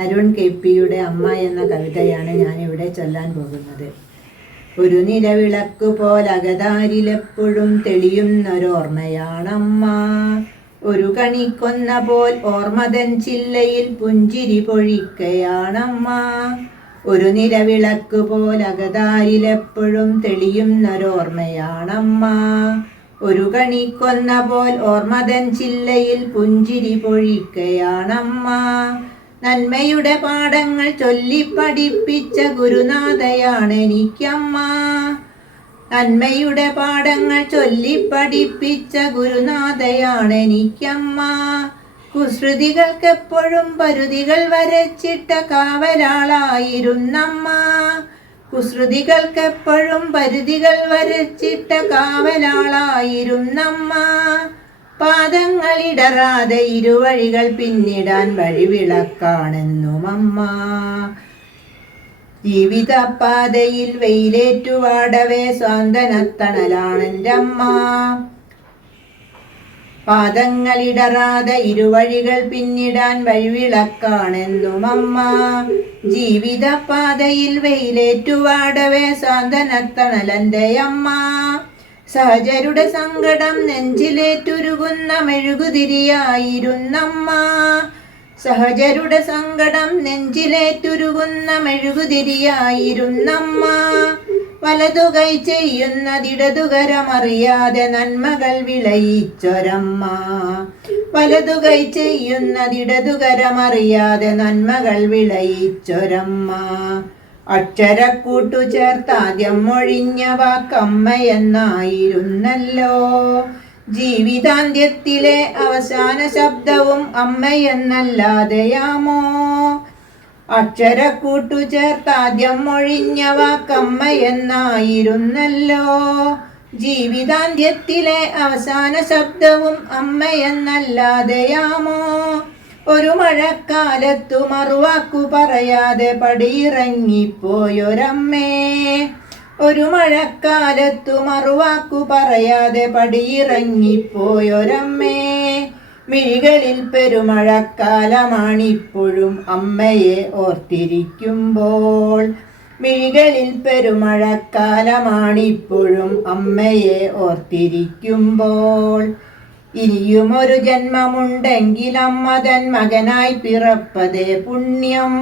അരുൺ കെ.പി.യുടെ അമ്മ എന്ന കവിതയാണ് ഞാനിവിടെ ചൊല്ലാൻ പോകുന്നത്. ഒരു നിലവിളക്കു പോലകതാരിലെപ്പോഴും തെളിയുന്നൊരോർമ്മയാണമ്മ. ഒരു കണിക്കൊന്ന പോൽ ഓർമ്മതൻ ചില്ലയിൽ പുഞ്ചിരി പൊഴിക്കയാണമ്മ. ഒരു നിലവിളക്കു പോലകതാരിലെപ്പോഴും തെളിയുന്നൊരോർമ്മയാണമ്മ. ഒരു കണിക്കൊന്ന പോൽ ഓർമ്മതൻ ചില്ലയിൽ പുഞ്ചിരി പൊഴിക്കയാണമ്മ. നന്മയുടെ പാഠങ്ങൾ ചൊല്ലിപ്പഠിപ്പിച്ച ഗുരുനാഥയാണെനിക്കമ്മ. നന്മയുടെ പാഠങ്ങൾ ചൊല്ലിപ്പഠിപ്പിച്ച ഗുരുനാഥയാണെനിക്കമ്മ. കുസൃതികൾക്കെപ്പോഴും പരുതികൾ വരച്ചിട്ട കാവലാളായിരുന്നമ്മ. കുസൃതികൾക്കെപ്പോഴും പരിധികൾ വരച്ചിട്ട കാവലാളായിരുന്നമ്മ. പാദങ്ങളിടറാതെ ഇരുവഴികൾ പിന്നിടാൻ വഴിവിളക്കാണെന്നും അമ്മ. ജീവിതപാതയിൽ വെയിലേറ്റുവാടവേ സ്വാന്തനത്തണലാണെൻ്റെ അമ്മ. പാദങ്ങളിടറാതെ ഇരുവഴികൾ പിന്നിടാൻ വഴിവിളക്കാണെന്നും അമ്മ. ജീവിതപാതയിൽ വെയിലേറ്റുവാടവേ സ്വാന്തനത്തണലെൻ്റെ അമ്മ. സഹജരുടെ സങ്കടം നെഞ്ചിലേറ്റുരുകുന്ന മെഴുകുതിരിയായിരുന്നമ്മ. സഹജരുടെ സങ്കടം നെഞ്ചിലേറ്റുരുകുന്ന മെഴുകുതിരിയായിരുന്നമ്മ. വലതുകൈ ചെയ്യുന്നതിടതുകരമറിയാതെ നന്മകൾ വിളയിച്ചൊരമ്മ. വലതുകൈ ചെയ്യുന്നതിടതുകരമറിയാതെ നന്മകൾ വിളയിച്ചൊരമ്മ. അക്ഷരക്കൂട്ടു ചേർത്താദ്യം മൊഴിഞ്ഞ വാക്കമ്മയെന്നായിരുന്നല്ലോ. ജീവിതാന്ത്യത്തിലെ അവസാന ശബ്ദവും അമ്മയെന്നല്ലാതെയാമോ. അക്ഷരക്കൂട്ടു ചേർത്താദ്യം മൊഴിഞ്ഞ വാക്കമ്മയെന്നായിരുന്നല്ലോ. ജീവിതാന്ത്യത്തിലെ അവസാന ശബ്ദവും അമ്മയെന്നല്ലാതെയാമോ. ഒരു മഴക്കാലത്തു മറുവാക്കു പറയാതെ പടിയിറങ്ങിപ്പോയൊരമ്മേ. ഒരു മഴക്കാലത്തു മറുവാക്കു പറയാതെ പടിയിറങ്ങിപ്പോയൊരമ്മേ. മിഴികളിൽ പെരുമഴക്കാലമാണിപ്പോഴും അമ്മയെ ഓർത്തിരിക്കുമ്പോൾ. മിഴികളിൽ പെരുമഴക്കാലമാണിപ്പോഴും അമ്മയെ ഓർത്തിരിക്കുമ്പോൾ. ഇനിയുമൊരു ജന്മമുണ്ടെങ്കിൽ അമ്മ തൻ മകനായി പിറപ്പതേ പുണ്യം.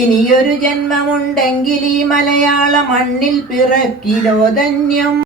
ഇനിയൊരു ജന്മമുണ്ടെങ്കിൽ ഈ മലയാള മണ്ണിൽ പിറക്കിലോ ധന്യം.